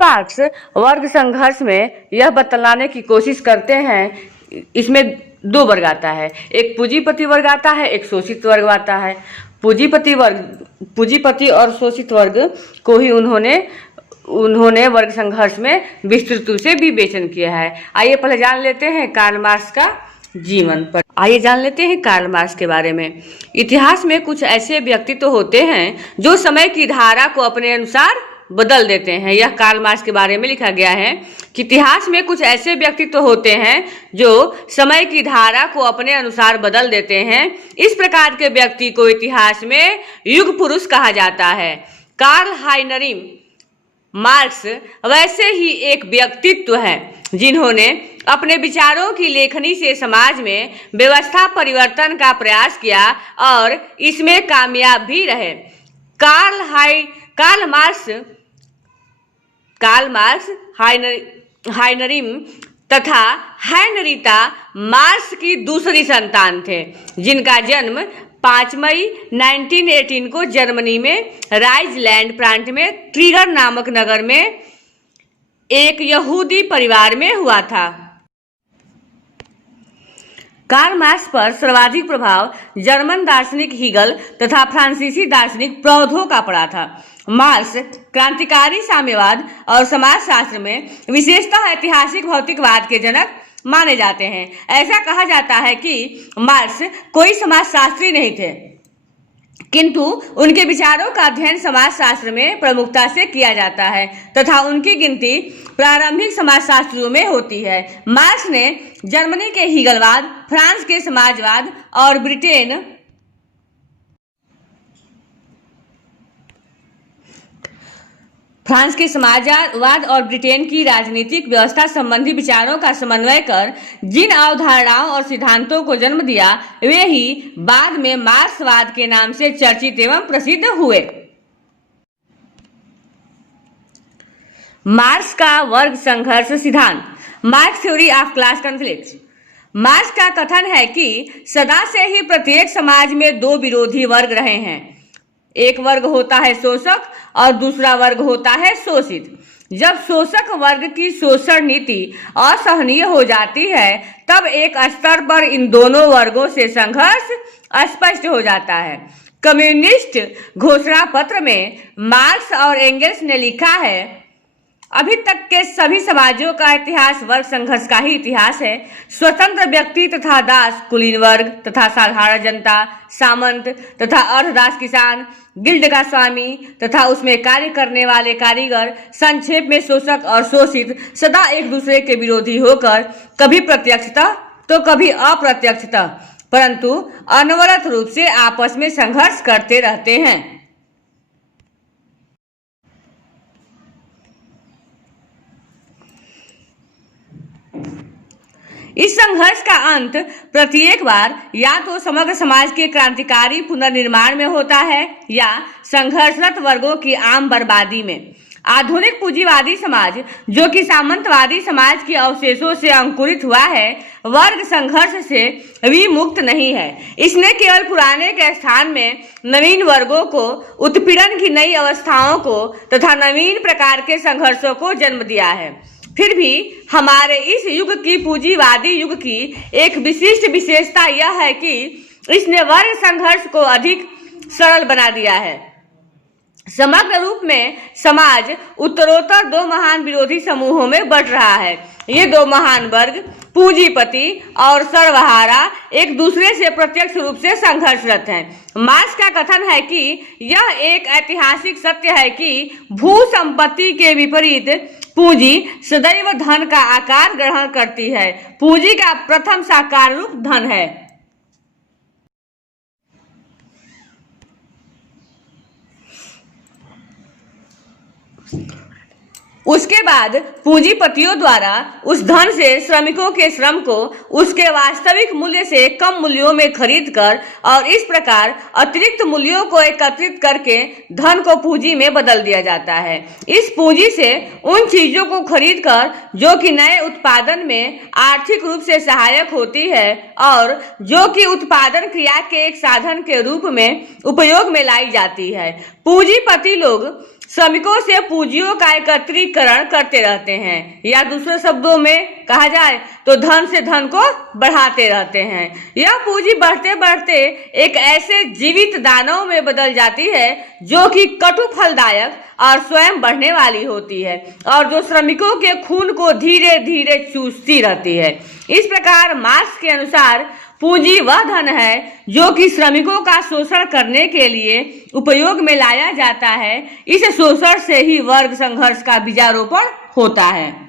Marks वर्ग संघर्ष में यह बतलाने की कोशिश करते हैं, इसमें दो वर्ग आता है, एक पूंजीपति वर्ग आता है, एक शोषित वर्ग आता है। पूंजीपति और शोषित वर्ग को ही उन्होंने वर्ग संघर्ष में विस्तृत रूप से विवेचन किया है। आइए पहले जान लेते हैं कार्ल मार्क्स का जीवन पर। आइए जान लेते हैं कार्ल मार्क्स के बारे में। इतिहास में कुछ ऐसे व्यक्तित्व होते हैं जो समय की धारा को अपने अनुसार बदल देते हैं। यह कार्ल मार्क्स के बारे में लिखा गया है कि इतिहास में कुछ ऐसे व्यक्तित्व होते हैं जो समय की धारा को अपने अनुसार बदल देते हैं। इस प्रकार के व्यक्ति को इतिहास में युग पुरुष कहा जाता है। कार्ल हाइनरिच मार्क्स वैसे ही एक व्यक्तित्व है जिन्होंने अपने विचारों की लेखनी से समाज में व्यवस्था परिवर्तन का प्रयास किया और इसमें कामयाब भी रहे। कार्ल मार्क्स हाइनरिच तथा हेनरिटा मार्क्स की दूसरी संतान थे, जिनका जन्म 5 मई 1918 को जर्मनी में राइजलैंड प्रांत में ट्रिगर नामक नगर में एक यहूदी परिवार में हुआ था। कार्ल मार्क्स पर सर्वाधिक प्रभाव जर्मन दार्शनिक हीगल तथा फ्रांसीसी दार्शनिक प्रौधो का पड़ा था। मार्क्स क्रांतिकारी साम्यवाद और समाजशास्त्र में विशेषतः ऐतिहासिक भौतिकवाद के जनक माने जाते हैं। ऐसा कहा जाता है कि मार्क्स कोई समाजशास्त्री नहीं थे, किंतु उनके विचारों का अध्ययन समाजशास्त्र में प्रमुखता से किया जाता है तथा उनकी गिनती प्रारंभिक समाजशास्त्रियों में होती है। मार्क्स ने जर्मनी के हीगलवाद, फ्रांस के समाजवाद और ब्रिटेन की राजनीतिक व्यवस्था संबंधी विचारों का समन्वय कर जिन अवधारणाओं और सिद्धांतों को जन्म दिया, वे ही बाद में मार्क्सवाद के नाम से चर्चित एवं प्रसिद्ध हुए। मार्क्स का वर्ग संघर्ष सिद्धांत, marks theory of class conflict. Marks का कथन है कि सदा से ही प्रत्येक समाज में दो विरोधी वर्ग रहे हैं। एक वर्ग होता है शोषक और दूसरा वर्ग होता है शोषित। जब शोषक वर्ग की शोषण नीति असहनीय हो जाती है, तब एक स्तर पर इन दोनों वर्गों से संघर्ष स्पष्ट हो जाता है। कम्युनिस्ट घोषणा पत्र में मार्क्स और एंगेल्स ने लिखा है, अभी तक के सभी समाजों का इतिहास वर्ग संघर्ष का ही इतिहास है। स्वतंत्र व्यक्ति तथा दास, कुलीन वर्ग तथा साधारण जनता, सामंत तथा अर्धदास किसान, गिल्ड का स्वामी तथा उसमें कार्य करने वाले कारीगर, संक्षेप में शोषक और शोषित, सदा एक दूसरे के विरोधी होकर कभी प्रत्यक्षतः तो कभी अप्रत्यक्षतः परंतु अनवरत रूप से आपस में संघर्ष करते रहते हैं। इस संघर्ष का अंत प्रत्येक बार या तो समग्र समाज के क्रांतिकारी पुनर्निर्माण में होता है या संघर्षरत वर्गों की आम बर्बादी में। आधुनिक पूंजीवादी समाज, जो कि सामंतवादी समाज के अवशेषों से अंकुरित हुआ है, वर्ग संघर्ष से विमुक्त नहीं है। इसने केवल पुराने के स्थान में नवीन वर्गों को, उत्पीड़न की नई अवस्थाओं को तथा नवीन प्रकार के संघर्षों को जन्म दिया है। फिर भी हमारे इस युग की पूंजीवादी युग की एक विशिष्ट विशेषता यह है कि इसने वर्ग संघर्ष को अधिक सरल बना दिया है। समग्र रूप में समाज उत्तरोत्तर दो महान विरोधी समूहों में बढ़ रहा है। ये दो महान वर्ग, पूंजीपति और सर्वहारा, एक दूसरे से प्रत्यक्ष रूप से संघर्षरत हैं। मार्क्स का कथन है कि यह एक ऐतिहासिक सत्य है कि भू संपत्ति के विपरीत पूंजी सदैव धन का आकार ग्रहण करती है। पूंजी का प्रथम साकार रूप धन है। उसके बाद पूंजीपतियों द्वारा उस धन से श्रमिकों के श्रम को उसके वास्तविक मूल्य से कम मूल्यों में खरीद कर और इस प्रकार अतिरिक्त मूल्यों को एकत्रित करके धन को पूंजी में बदल दिया जाता है। इस पूंजी से उन चीजों को खरीद कर जो कि नए उत्पादन में आर्थिक रूप से सहायक होती है और जो कि उत्पादन क्रिया के एक साधन के रूप में उपयोग में लाई जाती है। पूंजीपति लोग श्रमिकों से पूंजियों का एकत्रीकरण करते रहते हैं, या दूसरे शब्दों में कहा जाए तो धन से धन को बढ़ाते रहते हैं। यह पूंजी बढ़ते बढ़ते एक ऐसे जीवित दानव में बदल जाती है जो कि कटु फलदायक और स्वयं बढ़ने वाली होती है और जो श्रमिकों के खून को धीरे धीरे चूसती रहती है। इस प्रकार मार्क्स के अनुसार पूंजी वह धन है जो कि श्रमिकों का शोषण करने के लिए उपयोग में लाया जाता है। इस शोषण से ही वर्ग संघर्ष का बीजारोपण होता है।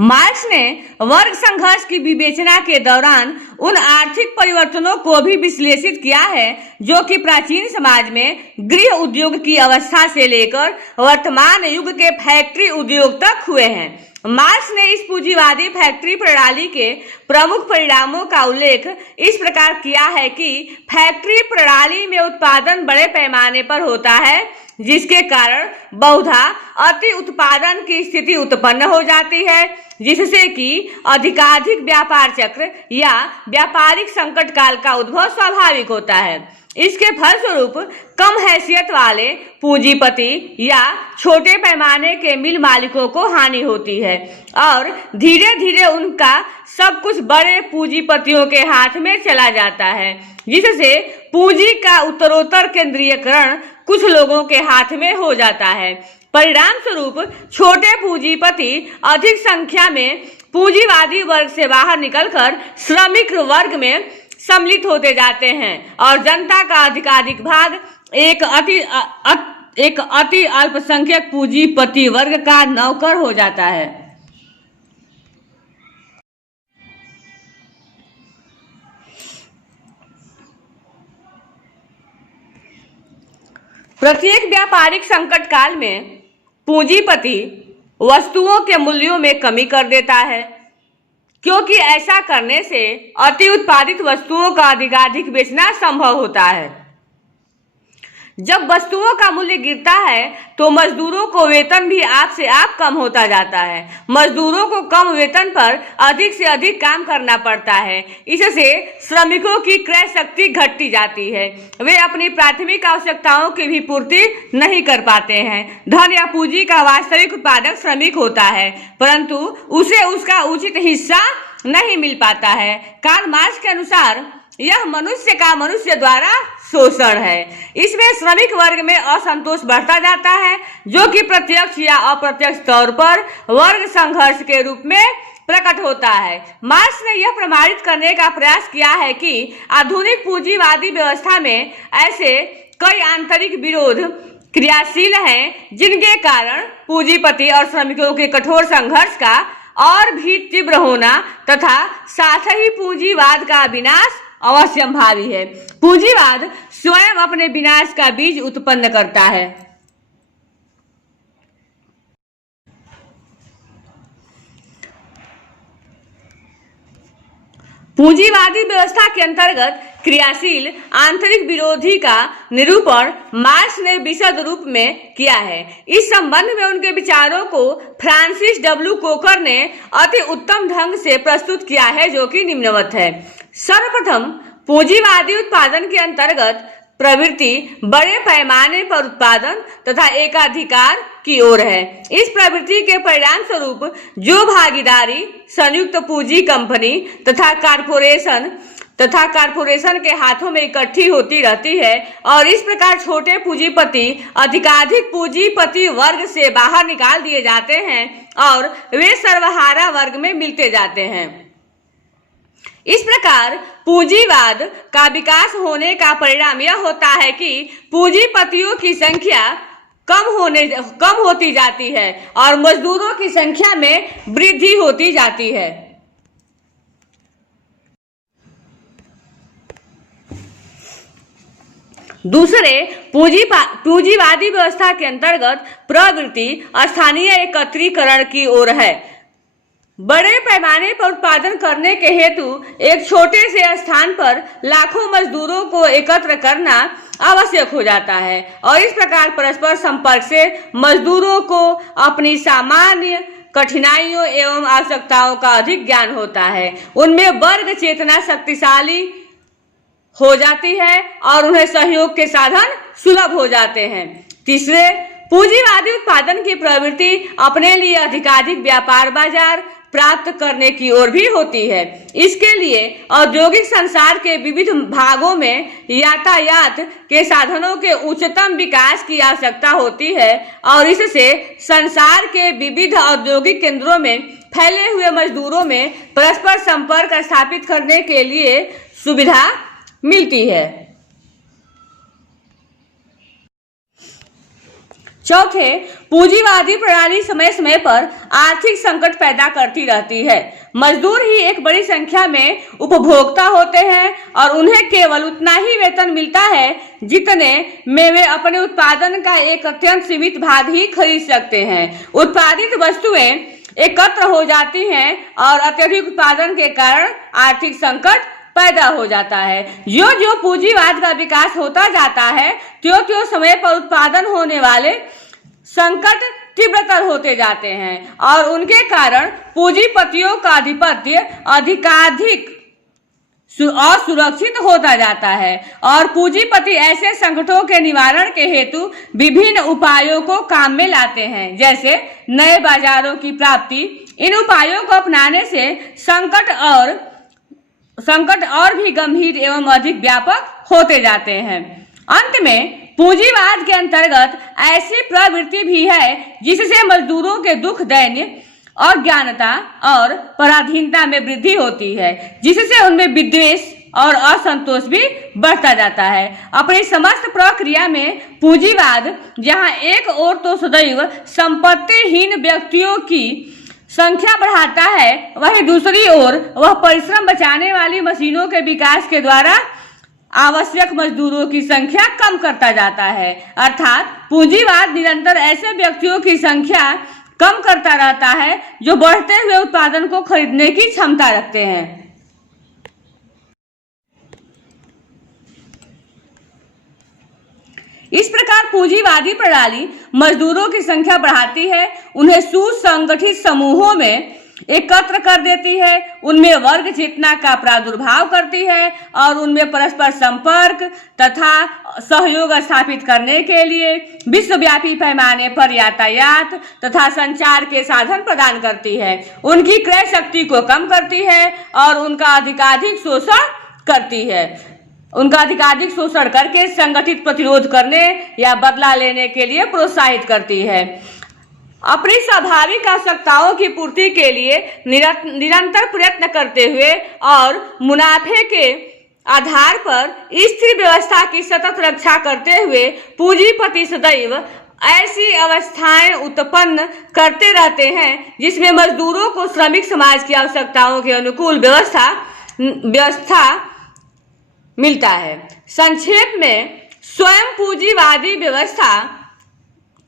मार्क्स ने वर्ग संघर्ष की विवेचना के दौरान उन आर्थिक परिवर्तनों को भी विश्लेषित किया है जो कि प्राचीन समाज में गृह उद्योग की अवस्था से लेकर वर्तमान युग के फैक्ट्री उद्योग तक हुए हैं। मार्क्स ने इस पूंजीवादी फैक्ट्री प्रणाली के प्रमुख परिणामों का उल्लेख इस प्रकार किया है कि फैक्ट्री प्रणाली में उत्पादन बड़े पैमाने पर होता है, जिसके कारण बहुधा अति उत्पादन की स्थिति उत्पन्न हो जाती है, जिससे कि अधिकाधिक व्यापार चक्र या व्यापारिक संकट काल का उद्भव स्वाभाविक होता है। इसके फलस्वरूप कम हैसियत वाले पूंजीपति या छोटे पैमाने के मिल मालिकों को हानि होती है और धीरे धीरे उनका सब कुछ बड़े पूंजीपतियों के हाथ में चला जाता है, जिससे पूंजी का उत्तरोत्तर केंद्रीयकरण कुछ लोगों के हाथ में हो जाता है। परिणाम स्वरूप छोटे पूंजीपति अधिक संख्या में पूंजीवादी वर्ग से बाहर निकलकर श्रमिक वर्ग में सम्मिलित होते जाते हैं और जनता का अधिकाधिक भाग एक अति अल्पसंख्यक पूंजीपति वर्ग का नौकर हो जाता है। प्रत्येक व्यापारिक संकट काल में पूंजीपति वस्तुओं के मूल्यों में कमी कर देता है, क्योंकि ऐसा करने से अति उत्पादित वस्तुओं का अधिकाधिक बेचना संभव होता है। जब वस्तुओं का मूल्य गिरता है तो मजदूरों को वेतन भी आप से आप कम होता जाता है। मजदूरों को कम वेतन पर अधिक से अधिक काम करना पड़ता है। इससे श्रमिकों की क्रय शक्ति घटती जाती है। वे अपनी प्राथमिक आवश्यकताओं की भी पूर्ति नहीं कर पाते हैं। धन या पूंजी का वास्तविक उत्पादक श्रमिक होता है, परंतु उसे उसका उचित हिस्सा नहीं मिल पाता है। कार्ल मार्क्स के अनुसार यह मनुष्य का मनुष्य द्वारा शोषण है। इसमें श्रमिक वर्ग में असंतोष बढ़ता जाता है, जो कि प्रत्यक्ष या अप्रत्यक्ष तौर पर वर्ग संघर्ष के रूप में प्रकट होता है। मार्क्स ने यह प्रमाणित करने का प्रयास किया है कि आधुनिक पूंजीवादी व्यवस्था में ऐसे कई आंतरिक विरोध क्रियाशील हैं, जिनके कारण पूंजीपति और श्रमिकों के कठोर संघर्ष का और भी तीव्र होना तथा साथ ही पूंजीवाद का विनाश अवश्यंभावी है। पूंजीवाद स्वयं अपने विनाश का बीज उत्पन्न करता है। पूंजीवादी व्यवस्था के अंतर्गत क्रियाशील आंतरिक विरोधी का निरूपण मार्क्स ने विशद रूप में किया है। इस संबंध में उनके विचारों को फ्रांसिस डब्ल्यू कोकर ने अति उत्तम ढंग से प्रस्तुत किया है, जो कि निम्नवत है। सर्वप्रथम पूंजीवादी उत्पादन के अंतर्गत प्रवृत्ति बड़े पैमाने पर उत्पादन तथा एकाधिकार की ओर है। इस प्रवृत्ति के परिणाम स्वरूप जो भागीदारी संयुक्त पूंजी कंपनी तथा कारपोरेशन के हाथों में इकट्ठी होती रहती है और इस प्रकार छोटे पूंजीपति अधिकाधिक पूंजीपति वर्ग से बाहर निकाल दिए जाते हैं और वे सर्वहारा वर्ग में मिलते जाते हैं। इस प्रकार पूंजीवाद का विकास होने का परिणाम यह होता है कि पूंजीपतियों की संख्या कम होती जाती है और मजदूरों की संख्या में वृद्धि होती जाती है। दूसरे पूंजीवादी व्यवस्था के अंतर्गत प्रवृत्ति स्थानीय एकत्रीकरण की ओर है। बड़े पैमाने पर उत्पादन करने के हेतु एक छोटे से स्थान पर लाखों मजदूरों को एकत्र करना आवश्यक हो जाता है और इस प्रकार परस्पर संपर्क से मजदूरों को अपनी सामान्य कठिनाइयों एवं आवश्यकताओं का अधिक ज्ञान होता है। उनमें वर्ग चेतना शक्तिशाली हो जाती है और उन्हें सहयोग के साधन सुलभ हो जाते हैं। तीसरे, पूंजीवादी उत्पादन की प्रवृत्ति अपने लिए अधिकाधिक व्यापार बाजार प्राप्त करने की ओर भी होती है। इसके लिए औद्योगिक संसार के विविध भागों में यातायात के साधनों के उच्चतम विकास की आवश्यकता होती है और इससे संसार के विविध औद्योगिक केंद्रों में फैले हुए मजदूरों में परस्पर संपर्क स्थापित करने के लिए सुविधा मिलती है। चौथे, पूंजीवादी प्रणाली समय समय पर आर्थिक संकट पैदा करती रहती है। मजदूर ही एक बड़ी संख्या में उपभोक्ता होते हैं और उन्हें केवल उतना ही वेतन मिलता है जितने में वे अपने उत्पादन का एक अत्यंत सीमित भाग ही खरीद सकते हैं। उत्पादित वस्तुएं एकत्र हो जाती हैं और अत्यधिक उत्पादन के कारण आर्थिक संकट पैदा हो जाता है। जो जो पूंजीवाद का विकास होता जाता है त्यों त्यों समय पर उत्पादन होने वाले संकट तीव्रतर होते जाते हैं और उनके कारण पूंजीपतियों का आधिपत्य अधिकाधिक और सुरक्षित होता जाता है और पूंजीपति ऐसे संकटों के निवारण के हेतु विभिन्न उपायों को काम में लाते हैं, जैसे नए बाजारों की प्राप्ति। इन उपायों को अपनाने से संकट और भी गंभीर एवं अधिक व्यापक होते जाते हैं। अंत में पूंजीवाद के अंतर्गत ऐसी प्रवृत्ति भी है जिससे मजदूरों के दुख, दैन्य, अज्ञानता और पराधीनता में वृद्धि होती है, जिससे उनमें विद्वेष और असंतोष भी बढ़ता जाता है। अपनी समस्त प्रक्रिया में पूंजीवाद जहां एक ओर तो सदैव संपत्तिहीन व्यक्तियों की संख्या बढ़ाता है, वहीं दूसरी ओर वह परिश्रम बचाने वाली मशीनों के विकास के द्वारा आवश्यक मजदूरों की संख्या कम करता जाता है। अर्थात पूंजीवाद निरंतर ऐसे व्यक्तियों की संख्या कम करता रहता है जो बढ़ते हुए उत्पादन को खरीदने की क्षमता रखते हैं। इस प्रकार पूंजीवादी प्रणाली मजदूरों की संख्या बढ़ाती है, उन्हें सुसंगठित समूहों में एकत्र कर देती है, उनमें वर्ग चेतना का प्रादुर्भाव करती है और उनमें परस्पर संपर्क तथा सहयोग स्थापित करने के लिए विश्वव्यापी पैमाने पर यातायात तथा संचार के साधन प्रदान करती है, उनकी क्रय शक्ति को कम करती है और उनका अधिकाधिक शोषण करके संगठित प्रतिरोध करने या बदला लेने के लिए प्रोत्साहित करती है। अपनी स्वाभाविक आवश्यकताओं की पूर्ति के लिए निरंतर प्रयत्न करते हुए और मुनाफे के आधार पर स्थिर व्यवस्था की सतत रक्षा करते हुए पूंजीपति सदैव ऐसी अवस्थाएं उत्पन्न करते रहते हैं जिसमें मजदूरों को श्रमिक समाज की आवश्यकताओं के अनुकूल व्यवस्था मिलता है। संक्षेप में स्वयं पूंजीवादी व्यवस्था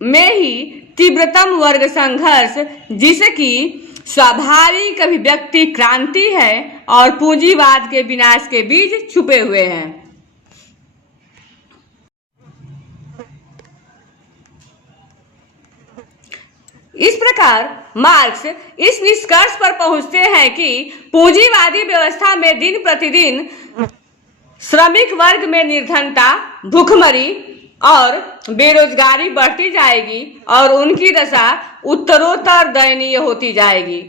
में ही तीव्रतम वर्ग संघर्ष, जिसकी स्वाभाविक अभिव्यक्ति क्रांति है और पूंजीवाद के विनाश के बीच छुपे हुए हैं। इस प्रकार मार्क्स इस निष्कर्ष पर पहुंचते हैं कि पूंजीवादी व्यवस्था में दिन प्रतिदिन श्रमिक वर्ग में निर्धनता, भूखमरी और बेरोजगारी बढ़ती जाएगी और उनकी दशा उत्तरोत्तर दयनीय होती जाएगी।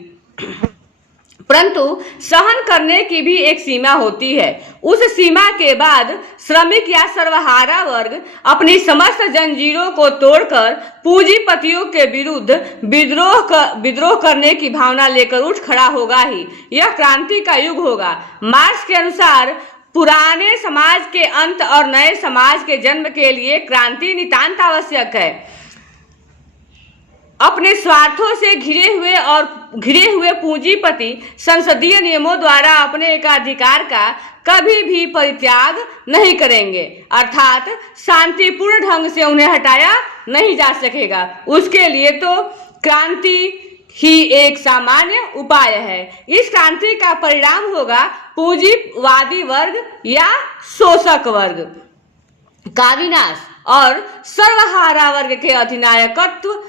परंतु सहन करने की भी एक सीमा होती है। उस सीमा के बाद श्रमिक या सर्वहारा वर्ग अपनी समस्त जंजीरों को तोड़कर पूंजीपतियों के विरुद्ध विद्रोह करने की भावना लेकर उठ खड़ा होगा ही। यह क्रांति का युग होगा। मार्क्स के अनुसार पुराने समाज के अंत और नए समाज के जन्म के लिए क्रांति नितांत आवश्यक है। अपने स्वार्थों से घिरे हुए पूंजीपति संसदीय नियमों द्वारा अपने एकाधिकार का कभी भी परित्याग नहीं करेंगे, अर्थात शांतिपूर्ण ढंग से उन्हें हटाया नहीं जा सकेगा। उसके लिए तो क्रांति ही एक सामान्य उपाय है। इस क्रांति का परिणाम होगा पूंजीवादी वर्ग या शोषक वर्ग का विनाश और सर्वहारा वर्ग के अधिनायकत्व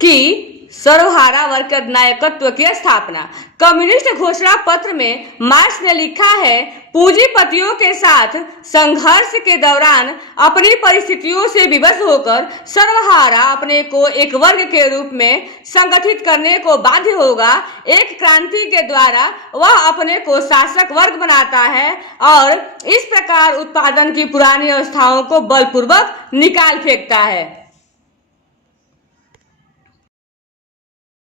की सर्वहारा वर्ग के नायकत्व की स्थापना। कम्युनिस्ट घोषणा पत्र में मार्क्स ने लिखा है, पूंजीपतियों के साथ संघर्ष के दौरान अपनी परिस्थितियों से विवश होकर सर्वहारा अपने को एक वर्ग के रूप में संगठित करने को बाध्य होगा। एक क्रांति के द्वारा वह अपने को शासक वर्ग बनाता है और इस प्रकार उत्पादन की पुरानी अवस्थाओं को बलपूर्वक निकाल फेंकता है।